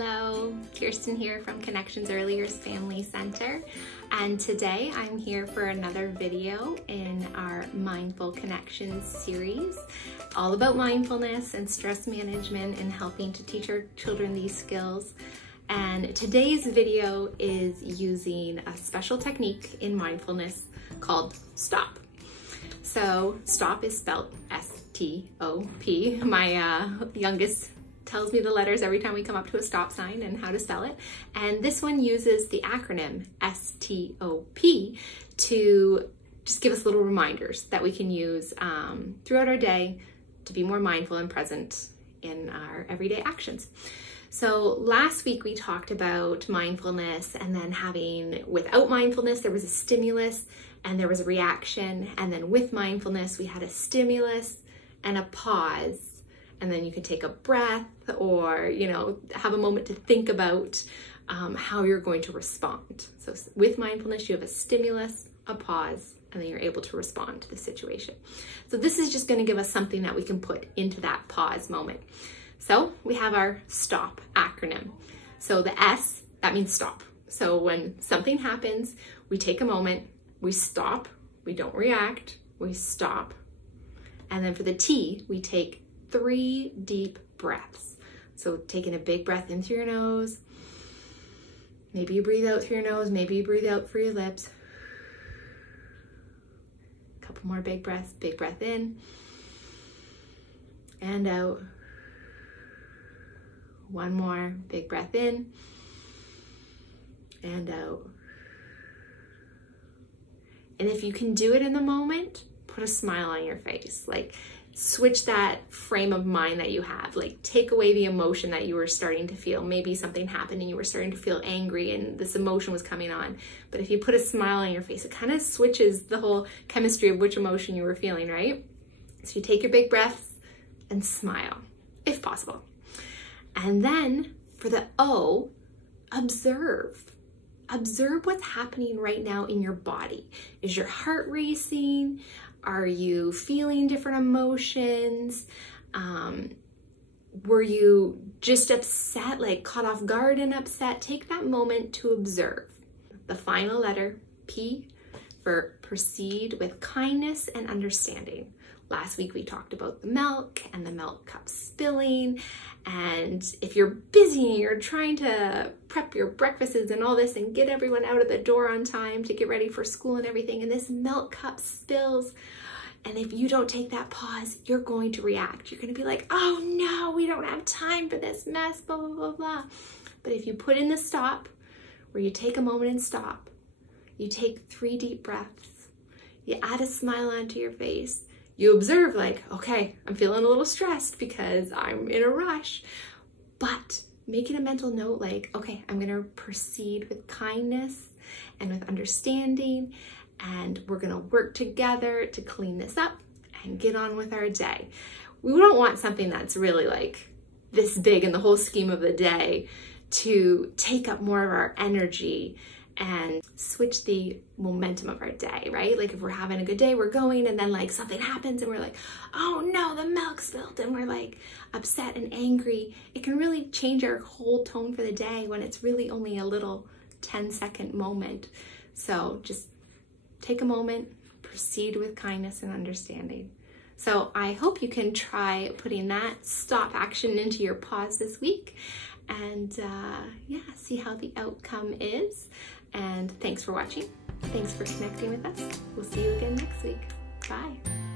Hello, Kirsten here from Connections Early Years Family Center, and today I'm here for another video in our Mindful Connections series, all about mindfulness and stress management and helping to teach our children these skills. And today's video is using a special technique in mindfulness called S.T.O.P. So S.T.O.P is spelled S.T.O.P. My youngest tells me the letters every time we come up to a stop sign and how to spell it. And this one uses the acronym S.T.O.P. to just give us little reminders that we can use throughout our day to be more mindful and present in our everyday actions. So last week we talked about mindfulness, and then without mindfulness, there was a stimulus and there was a reaction. And then with mindfulness, we had a stimulus and a pause. And then you can take a breath or, have a moment to think about how you're going to respond. So with mindfulness, you have a stimulus, a pause, and then you're able to respond to the situation. So this is just going to give us something that we can put into that pause moment. So we have our STOP acronym. So the S, that means stop. So when something happens, we take a moment, we stop, we don't react, we stop. And then for the T, we take 3 deep breaths. So taking a big breath in through your nose. Maybe you breathe out through your nose. Maybe you breathe out through your lips. A couple more big breaths. Big breath in and out. One more big breath in and out. And if you can do it in the moment, put a smile on your face. Like, switch that frame of mind that you have. Like, take away the emotion that you were starting to feel. Maybe something happened and you were starting to feel angry and this emotion was coming on. But if you put a smile on your face, it kind of switches the whole chemistry of which emotion you were feeling, right? So you take your big breaths and smile, if possible. And then for the O, observe. Observe what's happening right now in your body. Is your heart racing? Are you feeling different emotions? Were you just upset, like caught off guard and upset? Take that moment to observe. The final letter, P, for proceed with kindness and understanding. Last week we talked about the milk and the milk cup spilling. And if you're busy and you're trying to prep your breakfasts and all this and get everyone out of the door on time to get ready for school and everything, and this milk cup spills, and if you don't take that pause, you're going to react. You're going to be like, oh no, we don't have time for this mess, blah, blah, blah, blah. But if you put in the stop, where you take a moment and stop, you take 3 deep breaths, you add a smile onto your face, you observe like, okay, I'm feeling a little stressed because I'm in a rush, but making a mental note like, okay, I'm gonna proceed with kindness and with understanding, and we're gonna work together to clean this up and get on with our day. We don't want something that's really like this big in the whole scheme of the day to take up more of our energy and switch the momentum of our day, right? Like if we're having a good day, we're going, and then like something happens and we're like, oh no, the milk spilled, and we're like upset and angry. It can really change our whole tone for the day when it's really only a little 10-second moment. So just take a moment, proceed with kindness and understanding. So I hope you can try putting that stop action into your pause this week, and see how the outcome is. And thanks for watching. Thanks for connecting with us. We'll see you again next week. Bye.